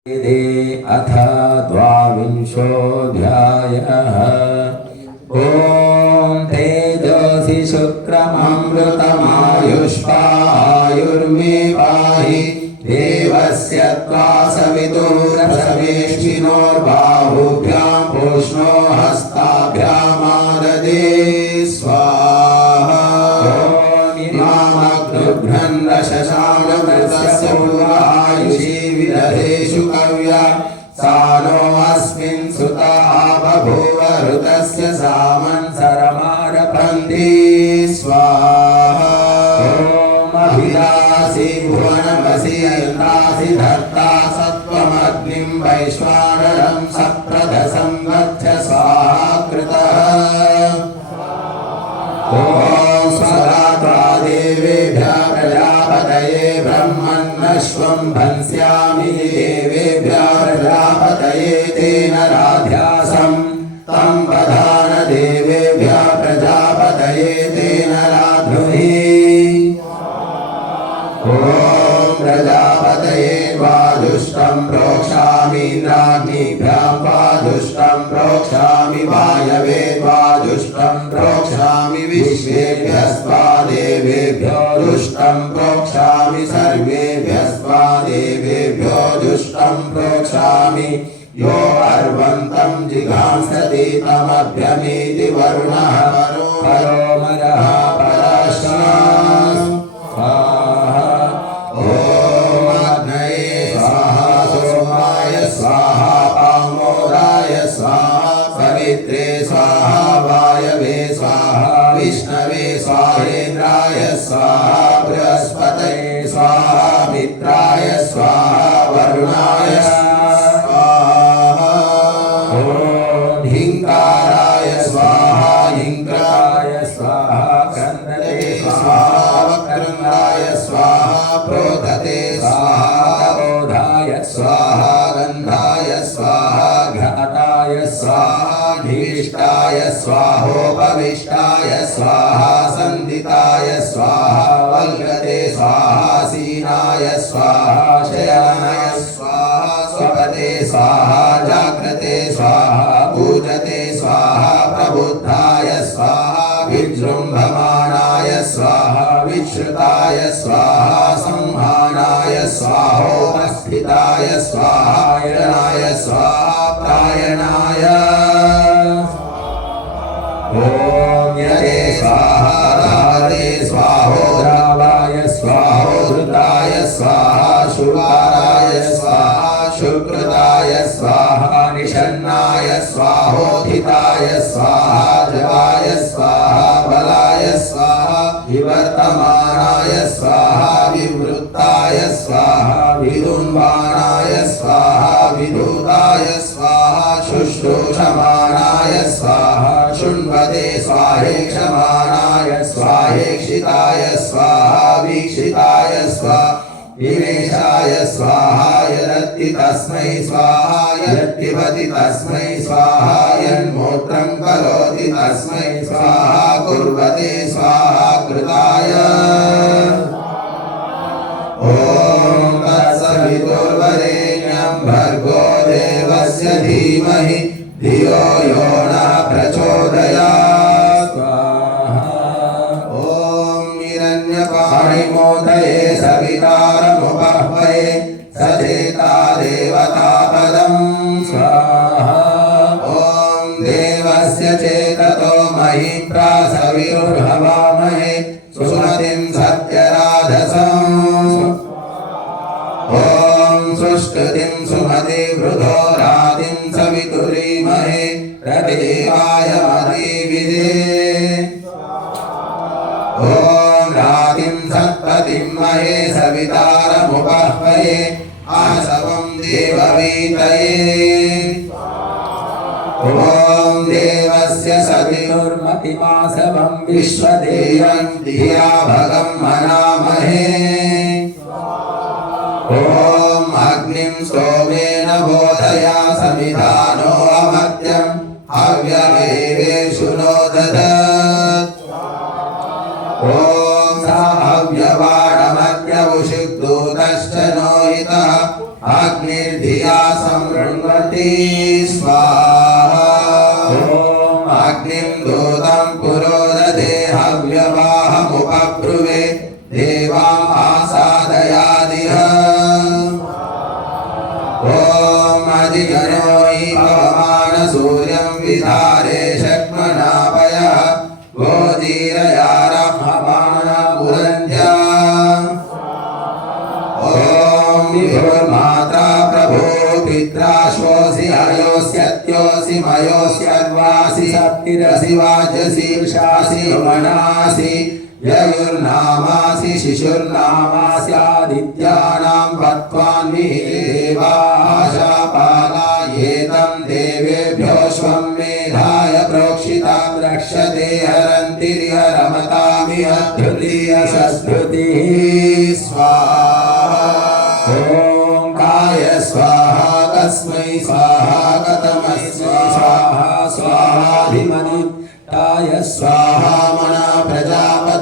अथ द्वाविंशोऽध्यायः। ॐ तेजसि शुक्रममृतमायुष्पायुर्मे पाहि देवस्य त्वा सवितुरसवेष्टिनोर्बाहुभ्यां पुष्णो मामग्नुघ्नन्दशशाणमृतस्य पूर्वायुषी विदधेषु कव्या सा नो अस्मिन् सुता बभूव ऋतस्य सामन्सरमारपन्थी स्वाहा ॐ अभिलासि भुवनमसि यन्त्रासि धर्ता सत्त्वमग्निं वैश्वानरं सप्रदसं वच्छ स्वाहा कृतः प्रजापतये ब्रह्मन्नश्वं भंस्यामि देवेभ्यः प्रजापतये तेन राध्यासं प्रोक्षामीन्द्राग्निभ्यां द्वादुष्टं प्रोक्षामि वायवे द्वादुष्टं प्रोक्षामि विश्वेभ्यस्त्वा देवेभ्यो दुष्टं प्रोक्षामि सर्वेभ्यस्त्वा देवेभ्यो दुष्टं प्रोक्षामि यो अर्वन्तं जिघांसति तमभ्यमीति वरुणः परो परो मरः विष्णवे स्वाहेन्द्राय धीष्टाय स्वाहोपविष्टाय स्वाहा सन्दिताय स्वाहा वल्गते स्वाहा सीनाय स्वाहा शयानाय स्वाहा स्वपते स्वाहा जाग्रते स्वाहा पूजते स्वाहा प्रबुद्धाय स्वाहा विजृम्भमाणाय स्वाहा विश्रुताय स्वाहा संहानाय स्वाहोपस्थिताय स्वाहायणाय स्वाहा प्रायणाय यते स्वाहा रावते स्वाहोद्रावाय स्वाहोधृताय स्वाहा शुभाराय स्वाहा शुक्रताय स्वाहा निषन्नाय स्वाहोधिताय स्वाहा जवाय स्वाहा बलाय स्वाहा विवर्तमानाय स्वाहा विवृत्ताय स्वाहा विदुन्वाणाय स्वाहा विधूताय स्वाहा शुश्रूषमाणाय स्वाहा शृण्वते स्वाहेक्षमाणाय स्वाहेक्षिताय स्वाहा वीक्षिताय स्वाहा विवेशाय स्वाहा यदत्ति तस्मै स्वाहा यत्पिबति तस्मै स्वाहा यन्मूत्रं करोति तस्मै, स्वाहा कुर्वते, स्वाहा कृताय। ॐ तत्सवितुर्वरेण्यं भर्गो देवस्य धीमहि धियो सुष्टुतिं सुमति वृधो रातिं सवितुरीमहे रतिदेवाय मतीविदे ॐ रातिं सत्पतिं महे सवितारमुपह्वये आसवं देववीतये ॐ देवस्य सतिर्मतिमासवं विश्वदेवं धिया भगं मनामहे ॐ समिधानो अमर्त्यं हव्यमेवेषु नो ददत् ॐ सा हव्यवाणमत्यवुषिग्दूतश्च नो हितः अग्निर्धिया विशति स्वाहा ॐ अग्निं दूतं सूर्यं विधारे शक्मनापयः गोधीरयारभमाना पुरन्ध्या ॐ विभुर्माता प्रभो पित्राश्वोऽसि हयोस्यत्योऽसि मयोस्यर्वासि सप्तिरसि वाजसि षासि मनासि ययुर्नामासि शिशुर्नामास्यादित्यानां पत्वान्मिहेवाशापालायेतं देवेभ्यो स्वं मेधाय प्रोक्षितां रक्षते हरन्तिरिह रमतामिह धृतीयसस्मृतिः स्वाहा। ॐ काय स्वाहा कस्मै स्वाहा कतमै स्वाहा स्वाहाधिमनि काय स्वाहा मना प्रजापति।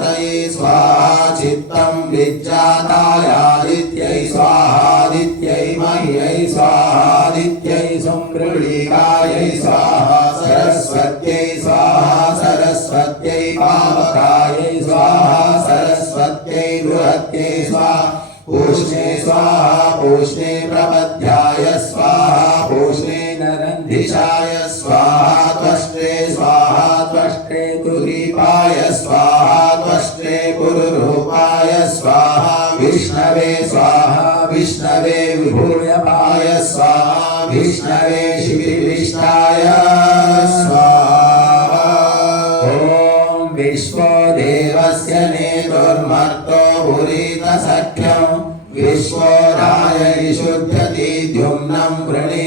स्वाहा सरस्वत्यै पावकायै स्वाहा सरस्वत्यै बृहत्यै स्वाहा पूष्णे स्वाहा पूष्णे प्रपद्याय स्वाहा पूष्णे नरन्धिषाय स्वाहा त्वष्टे स्वाहा त्वष्टे कुदीपाय स्वाहा त्वष्टे पुरुरूपाय स्वाहा विष्णवे स्वाहा विष्णवे विभूयपाय स्वाहा विष्णवे शिविविष्टाय स्वाहा देवस्य नेतुर्मर्तो पुरीतसख्यं विश्वरायैषुध्यति द्युम्नं वृणीत पुष्यसे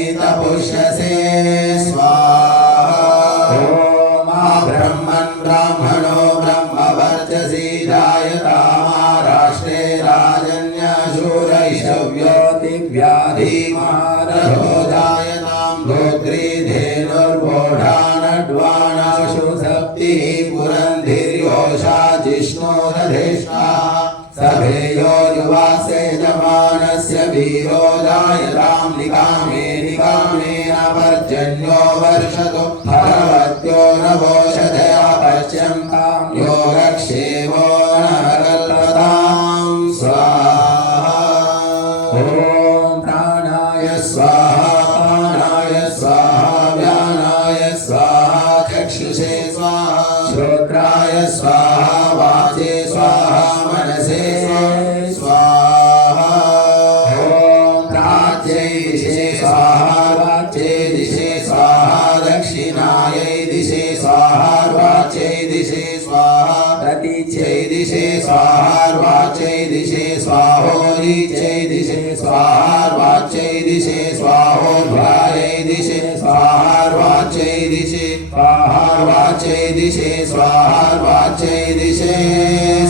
दिशे स्वाहा वाच्यै दिशे स्वाहोरीच्यै दिशे स्वाहा वाच्यै दिशे स्वाहोर्वायै दिशे स्वाहा वाच्यै दिशे स्वाहा वाच्यै दिशे स्वाहा वाच्यै दिशे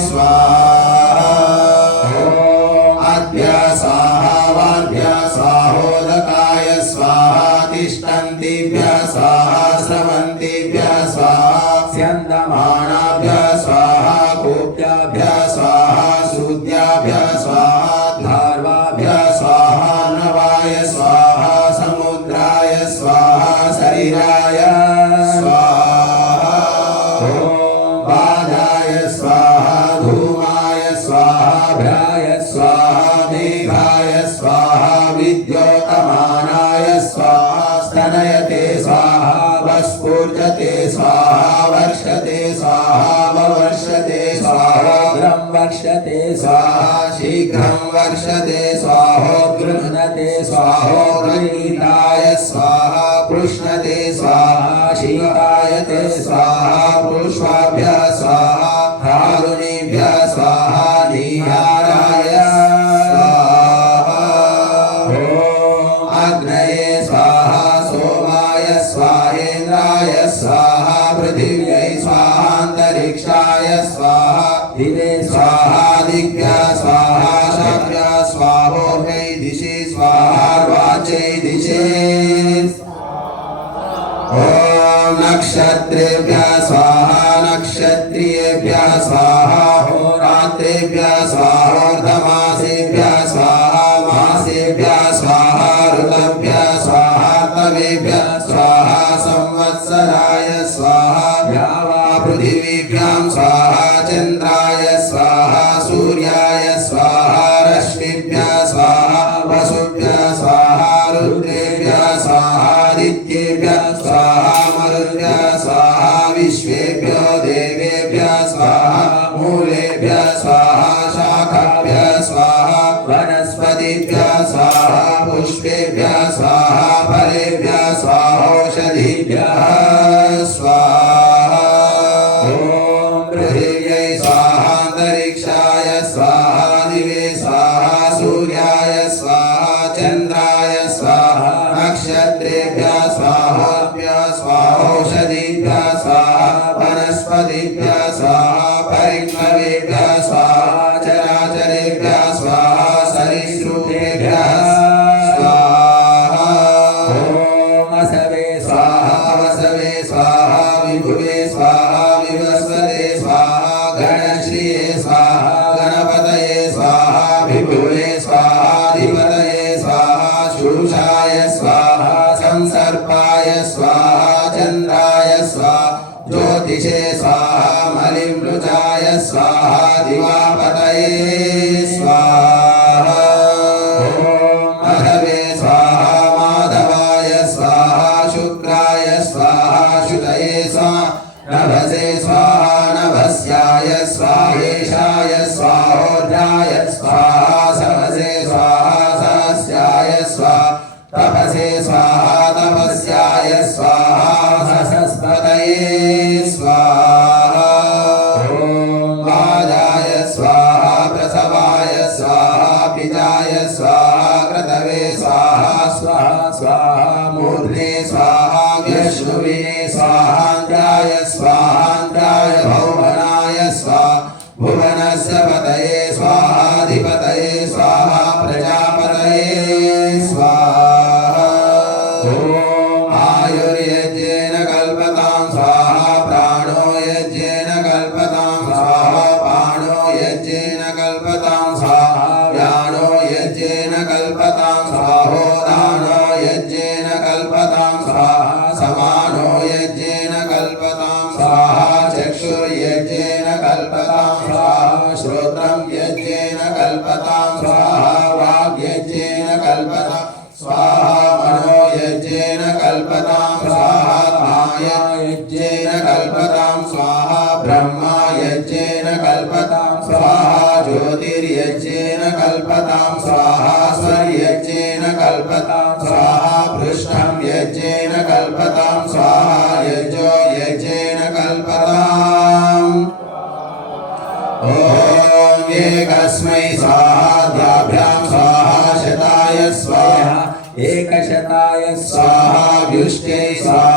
स्वाहा अभ्य स्वाहा वाभ्य स्वाहोदकाय स्वाहा तिष्ठन्तिभ्य स्वाहा बाधाय स्वाहा धूमाय स्वाहा भ्राय स्वाहा मेघाय स्वाहा विद्योतमानाय स्वाहा स्तनयते स्वाहा वस्फूर्जते स्वाहा वर्षते स्वाहा ववर्षते स्वाहोग्रं वर्षते स्वाहा शीघ्रं वर्षते स्वाहोद्गृह्णते स्वाहोगृहीताय स्वाहा पृष्णते स्वाहा शीतायते स्वाहा पुष्पाभ्य नक्षत्रेभ्यः स्वाहा, नक्षत्रियेभ्यः स्वाहा, होरात्रेभ्यः स्वाहोर्धमासेभ्यः स्वाहा, मासेभ्यः स्वाहा, ऋतभ्यः स्वाहा तमेभ्यः स्वाहा, संवत्सराय स्वाहा पृथिवीभ्यां स्वाहा, चन्द्रा स्वाहा दिवापतये स्वाहा यज्ञेन कल्पता स्वाहा वाग्यज्ञेन कल्पता स्वाहा मनो यज्ञेन कल्पता स्वाहा माया यज्ञेन कल्पता स्वाहा ब्रह्मा यज्ञेन कल्पता स्वाहा ज्योतिर्यज्ञेन कल्पता स्वाहा स्वर्यज्ञेन कल्पता स्वाहा पृष्ठं यज्ञेन कल्पता स्वाहा यजो यज्ञेन वेङ्कशताय स्वाहा युष्टे स्वाहा